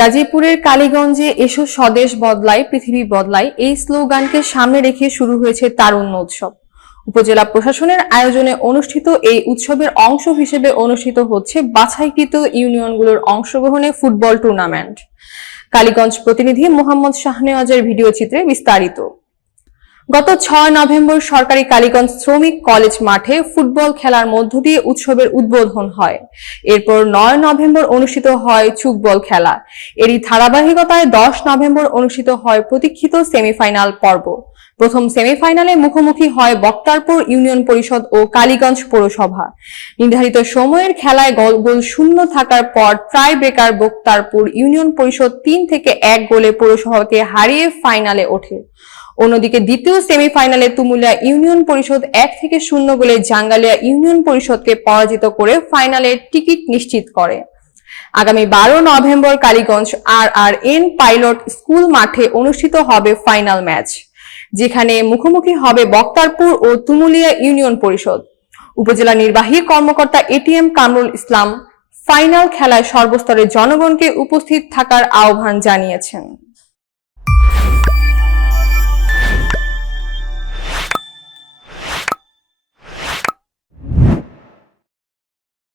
গাজীপুরের কালীগঞ্জে এসো স্বদেশ বদলায়, পৃথিবী বদলায়, এই স্লোগানকে সামনে রেখে শুরু হয়েছে তারুণ্য উৎসব। উপজেলা প্রশাসনের আয়োজনে অনুষ্ঠিত এই উৎসবের অংশ হিসেবে অনুষ্ঠিত হচ্ছে বাছাইকৃত ইউনিয়নগুলোর অংশগ্রহণে ফুটবল টুর্নামেন্ট। কালীগঞ্জ প্রতিনিধি মোহাম্মদ শাহনেওয়াজের ভিডিও চিত্রে বিস্তারিত। গত ছয় নভেম্বর সরকারি কালীগঞ্জ শ্রমিক কলেজ মাঠে ফুটবল খেলার মধ্য দিয়ে উৎসবের উদ্বোধন হয়। এরপর নয় নভেম্বর অনুষ্ঠিত হয় চুকবল খেলা। এরই ধারাবাহিকতায় দশ নভেম্বর অনুষ্ঠিত হয় প্রতীক্ষিত সেমিফাইনাল পর্ব। প্রথম সেমিফাইনালে মুখোমুখি হয় বক্তারপুর ইউনিয়ন পরিষদ ও কালীগঞ্জ পৌরসভা। নির্ধারিত সময়ের খেলায় গোল গোল শূন্য থাকার পর ট্রাই ব্রেকার বক্তারপুর ইউনিয়ন পরিষদ তিন থেকে এক গোলে পৌরসভাকে হারিয়ে ফাইনালে ওঠে। অন্যদিকে দ্বিতীয় সেমিফাইনালে তুমুলিয়া ইউনিয়ন পরিষদ এক থেকে শূন্য গোলে জাঙ্গালিয়া ইউনিয়ন পরিষদকে পরাজিত করে ফাইনালের টিকিট নিশ্চিত করে। আগামী বারো November Kaliganj R R N pilot school মাঠে অনুষ্ঠিত হবে ফাইনাল ম্যাচ, যেখানে মুখোমুখি হবে বক্তারপুর ও তুমুলিয়া ইউনিয়ন পরিষদ। উপজেলা নির্বাহী কর্মকর্তা এটিএম কামরুল ইসলাম ফাইনাল খেলায় সর্বস্তরের জনগণকে উপস্থিত থাকার আহ্বান জানিয়েছেন।